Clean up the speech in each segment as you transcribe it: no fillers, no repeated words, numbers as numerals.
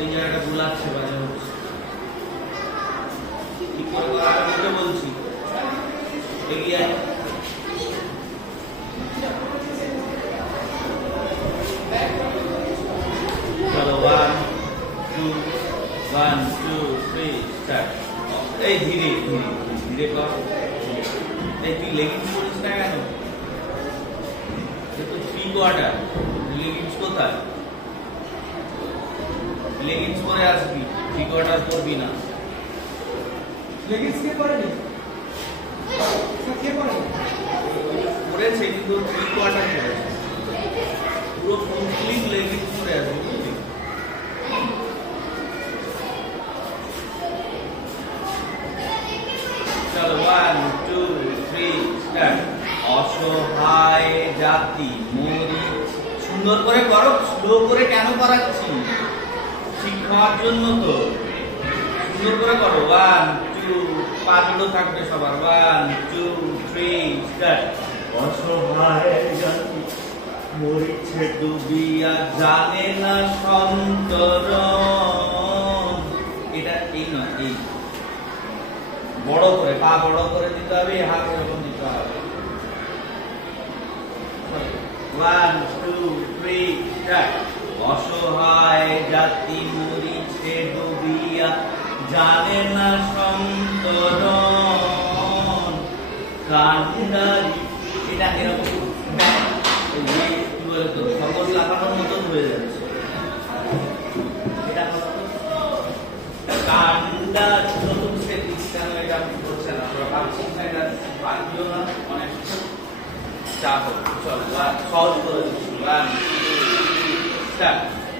এই জায়গাটা গুলাচ্ছে বাজে হচ্ছে ঠিক করে করাটা বলতে বলছি এগিয়ে আয় চলো 1 2 3 স্টার্ট এই ধীরে ধীরে ধীরে কর এই তুই লেগিংস পরিস না কেন এটা তো 3 কোয়ার্টার লেগিংস কোথায় লেগিংস পরে আসবি 3 কোয়ার্টার পরবি না লেগিংস কে পরেনি কে পরেনি পরেছে কিন্তু 3 কোয়ার্টার পরেছে পুরো ফুল স্লিভ লেগিংস পরে আসবি বুঝলি চলো 1 2 3 স্টার্ট অসহায় জাতি মরি সুন্দর করে করো স্লো করে কেন করাচ্ছি শিক্ষার জন্য তো সুন্দর করে করো 1 2 পাগুলো থাকবে সবার 1 2 3 স্টার্ট অসহায় জাতি মরিছে ডুবিয়া জানে না সন্তরণ এটা এই নয় এই বড় করে পা বড় করে দিতে হবে হাত এরকম দিতে হবে 1 2 3 স্টার্ট অসহায় জাতি মরিছে ডুবিয়া জানে না সন্তরণ কান্ডারি এটা এরকম কি বলে তো খবর লাগানোর মতন হয়ে যাচ্ছে এটা কান্ডার নতুন স্টেপ কেন এটা করছে না ভাবছি এটা পারবিও না অনেক চাপ চল সহজ করে দিচ্ছি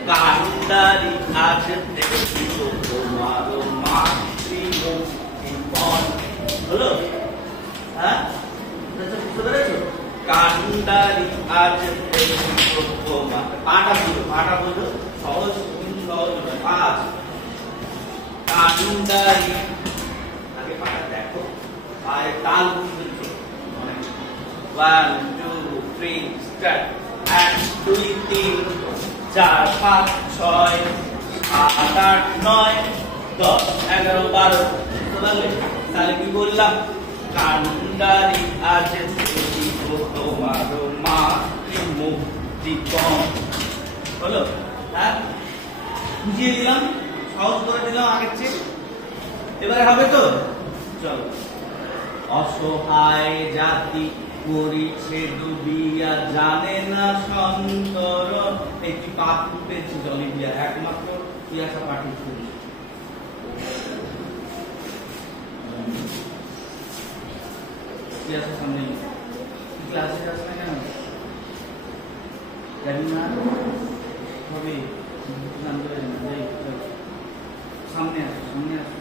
কান্ডারি আজ দেখি তোমার মাতৃমুখ হলো হ্যাঁ বুঝতে পেরেছো কান্ডারি আজ দেখি তোমার পাটা বুঝো সহজ কিন্তু সহজ নয় পাঁচ কান্ডারি আগে পাটা দেখো আর তাল বুঝছো 1 2 3 স্টার্ট 1 2 3 4 5 6 7 8 9 10 11 12 তাহলে কি বললাম কান্ডারি আজ দেখি তোমার মাতৃমুক্তি কম হলো হ্যাঁ বুঝিয়ে দিলাম সহজ করে দিলাম আগের চেয়ে এবারে হবে তো চলো অসহায় জাতি মরিছে ডুবিয়া জানে না সন্তরণ একটি পাঠ পেয়েছি অলিম্পিয়া একমাত্র পিয়াসা পাঠি পিয়াসা সামনে ক্লাসে যাস না কেন জানি না হবে সামনে আসো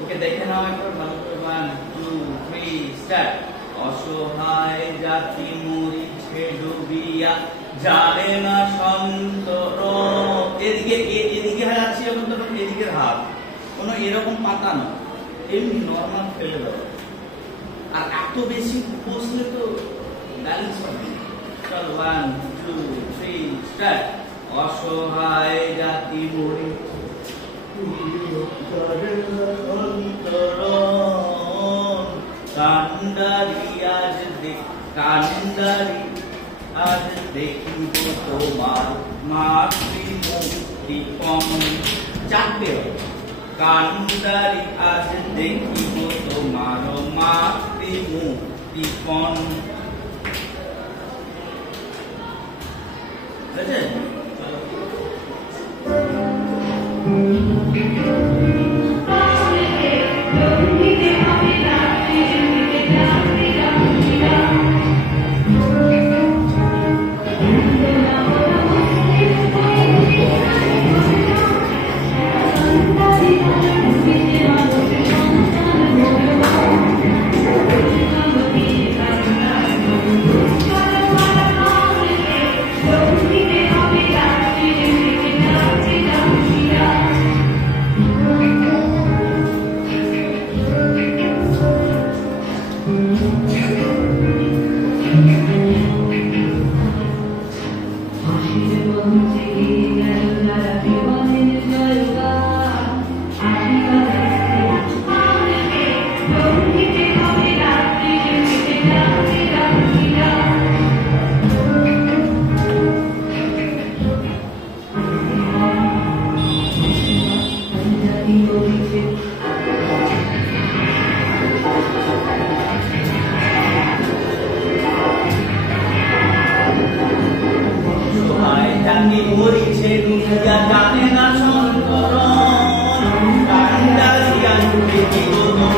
ওকে দেখে নাও একবার ভালো করে 1 2 3 স্টার্ট অসহায় জাতি মরিছে ডুবিয়া জানে না সন্তরণ এদিকে যাচ্ছি এখন তো এদিকের হাত কোনো এরকম পাতা না এমনি নর্মাল ফেলে দাও আর এত বেশি বসলে তো ব্যালেন্স হবে চল 1 2 3 স্টার্ট অসহায় জাতি মরিছে কান্ডারি আজ দেখিব তোমার মাতৃমুক্তি কম চারটে কান্ডারি আজ দেখিব তোমার মাতৃমুক্তি কম বুঝেছেন জানে না সন্তরণ কান্ডারিয়া দেখিব তোমার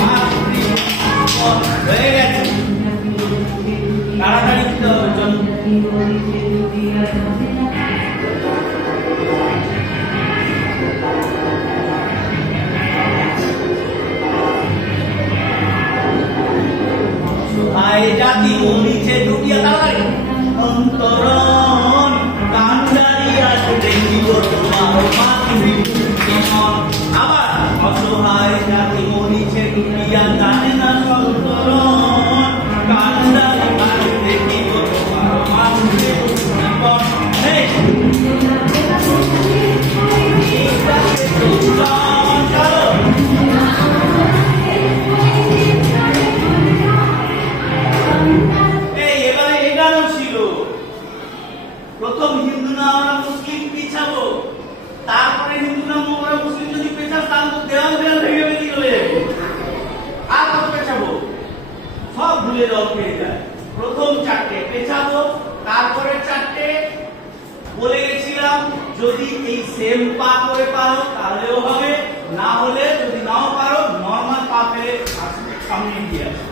মাতৃপদ। হয়ে গেছে, তাড়াতাড়ি দিতে হবে। চল সহায় জাতি নিচে ডুবিয়া তাড়াতাড়ি অন্তরণ কান্ডারিয়া দেখিব তোমার মাতৃপদ। আবার অসহায় জাতি নিচে ডুবিয়া জানে না সন্তরণ কান্ডারিয়া দেখিব তোমার মাতৃপদ। প্রথম হিন্দু না আমরা মুসলিম পিছাবো, তারপরে হিন্দু না আমরা মুসলিম যদি পেছাবো তাহলে তো দেওয়াল দেওয়াল ভেঙে বেরিয়ে চলে যাবে। আর কত পেছাবো, সব ভুলে যাও পেয়ে যায়। প্রথম চারটে পেছাবো, তারপরে চারটে বলে গেছিলাম যদি এই সেম পা করে পারো তাহলেও হবে, না হলে যদি নাও পারো নরমাল পা ফেলে সামনে দিয়ে আসো।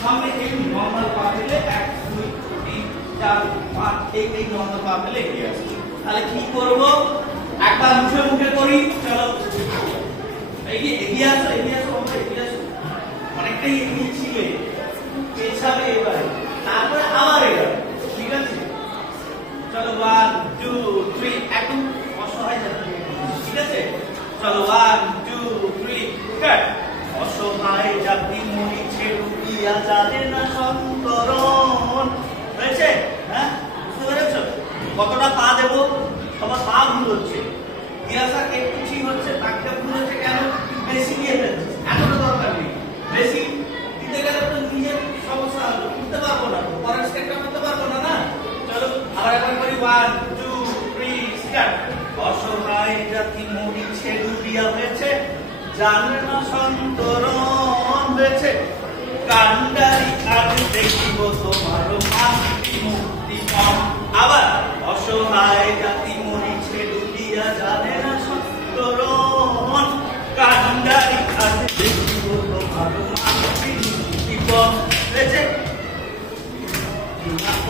সামনে একটু নরমাল পা ফেলে 1 2 3 4 5 এই নরমাল পা ফেলে এগিয়ে আসো। তাহলে কি করব, একবার মুখে মুখে করি। চলো এগিয়ে আসো, এগিয়ে আসো, এগিয়ে আসো। অনেকটাই এগিয়ে ছিলে, পেছাবে এবারে, তারপরে আবার এবারে। ঠিক আছে, চলো 1 2 3 একদম অসহায় যাচ্ছে। ঠিক আছে, চলো 1 2 3 স্টার্ট। অসহায় জাতি মরিছে ডুবিয়া জানে না সন্তরণ। হয়েছে? হ্যাঁ, বুঝতে পেরেছো কতটা পা দেবো? তোমার পা ভুল হচ্ছে, ইরাসা একটু ঠিক হচ্ছে, তাকে ভুল হচ্ছে কেন? বেশি দিয়ে ফেলছিস, এতটা দরকার নেই। বেশি দিতে গেলে তো নিজের সমস্যা হলো, বুঝতে পারবো না, পরের স্টেপটা করতে পারবো না। না, চলো আবার একবার করি 1 2 3 স্টার্ট। অসহায় জাতি মরিছে ডুবিয়া হয়েছে জানে না সন্তরণ হয়েছে কান্ডারি আমি দেখিব তোমার মাতৃপদ। আবার অসহায় জাতি মরিছে ডুবিয়া জানে না সন্তরণ কান্ডারি আমি দেখিব তোমার মাতৃপদ। হয়েছে?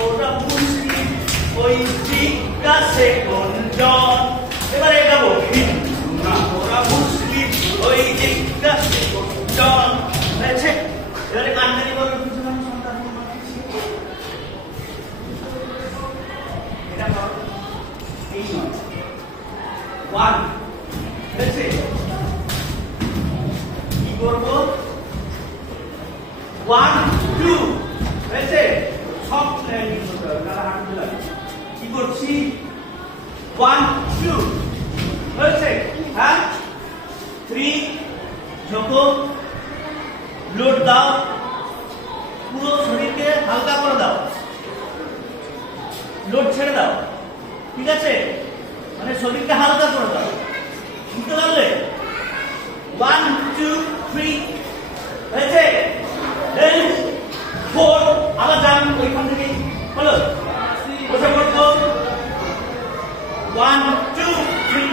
ওরা মুসলিম ওই জিজ্ঞাসে কোনজন। এবারে গাবো না, ওরা মুসলিম ওই জিজ্ঞাসে কোনজন। হয়েছে? এবারে কান্ডারি বলো কিছু না সন্তান এটা করো এই নয় 1। হয়েছে? কি করবো 1 2। হয়েছে? সব প্ল্যানিং করতে হবে, তারা হাঁটতে লাগে। কি করছি 1 2। হয়েছে? হ্যাঁ 3 ঝোঁকো, লোড দাও, পুরো শরীরকে হালকা করে দাও, লোড ছেড়ে দাও। ঠিক আছে, মানে শরীরকে হালকা করে দাও। বুঝতে পারলে? 1 2 3। হয়েছে? 4 আবার যান ওইখান থেকে হলো বসে পড়বো 1 2 3।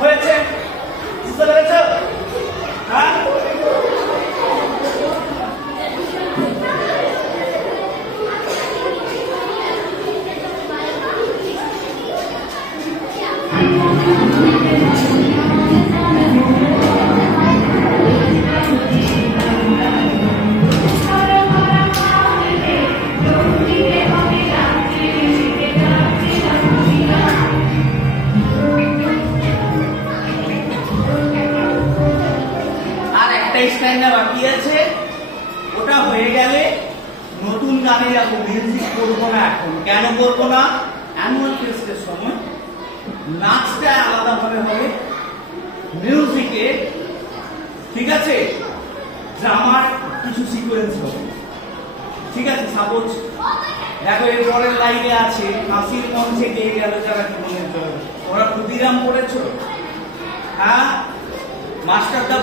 হয়েছে? বুঝতে পেরেছ? হ্যাঁ স্ট্যান্ডটা বাকি আছে, ওটা হয়ে গেলে নতুন গানে যাবো। মিউজিক করবো না এখন। কেন করবো না? অ্যানুয়াল ফেস্টের সময় নাচটা আলাদা ভাবে হবে, মিউজিকে ঠিক আছে ড্রামার কিছু সিকোয়েন্স হবে। ঠিক আছে, সাপোজ দেখো এর পরের লাইনে আছে হাসির মঞ্চে কে গেল যারা জীবনের জল। ওরা ক্ষুদিরাম পড়েছো? হ্যাঁ, মাস্টারদা